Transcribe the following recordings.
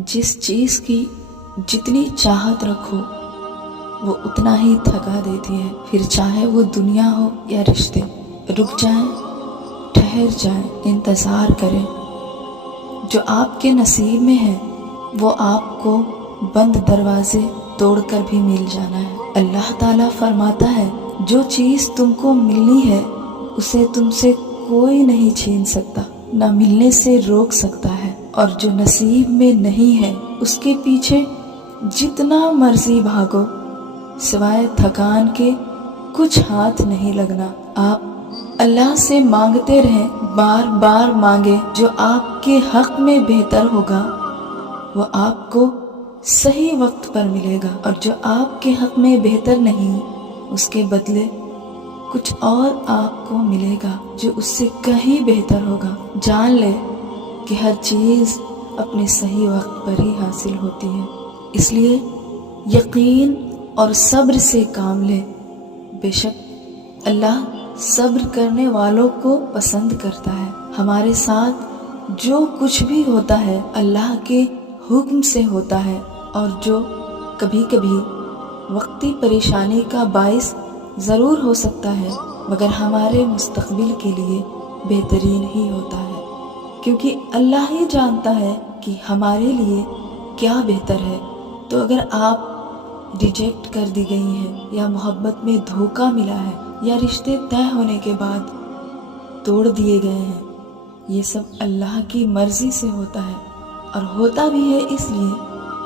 जिस चीज़ की जितनी चाहत रखो वो उतना ही थका देती है। फिर चाहे वो दुनिया हो या रिश्ते, रुक जाएं, ठहर जाएं, इंतज़ार करें। जो आपके नसीब में है वो आपको बंद दरवाजे तोड़कर भी मिल जाना है। अल्लाह ताला फरमाता है, जो चीज़ तुमको मिलनी है उसे तुमसे कोई नहीं छीन सकता, ना मिलने से रोक सकता है। और जो नसीब में नहीं है उसके पीछे जितना मर्जी भागो, सिवाय थकान के कुछ हाथ नहीं लगना। आप अल्लाह से मांगते रहें, बार बार मांगे। जो आपके हक में बेहतर होगा वो आपको सही वक्त पर मिलेगा, और जो आपके हक में बेहतर नहीं उसके बदले कुछ और आपको मिलेगा जो उससे कहीं बेहतर होगा। जान ले कि हर चीज़ अपने सही वक्त पर ही हासिल होती है, इसलिए यकीन और सब्र से काम ले। बेशक अल्लाह सब्र करने वालों को पसंद करता है। हमारे साथ जो कुछ भी होता है अल्लाह के हुक्म से होता है, और जो कभी कभी वक्ती परेशानी का बाइस ज़रूर हो सकता है, मगर हमारे मुस्तकबिल के लिए बेहतरीन ही होता है, क्योंकि अल्लाह ही जानता है कि हमारे लिए क्या बेहतर है। तो अगर आप रिजेक्ट कर दी गई हैं, या मोहब्बत में धोखा मिला है, या रिश्ते तय होने के बाद तोड़ दिए गए हैं, ये सब अल्लाह की मर्ज़ी से होता है। और होता भी है इसलिए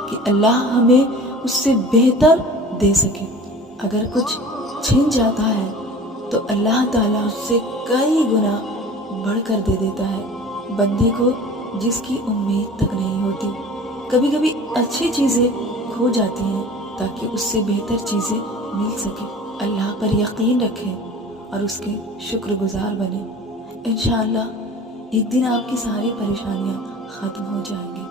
कि अल्लाह हमें उससे बेहतर दे सके। अगर कुछ छिन जाता है तो अल्लाह ताला उससे कई गुना बढ़कर दे देता है बंदे को, जिसकी उम्मीद तक नहीं होती। कभी कभी अच्छी चीज़ें खो जाती हैं ताकि उससे बेहतर चीज़ें मिल सके। अल्लाह पर यकीन रखें और उसके शुक्रगुजार बने। इंशाअल्लाह एक दिन आपकी सारी परेशानियां ख़त्म हो जाएंगी।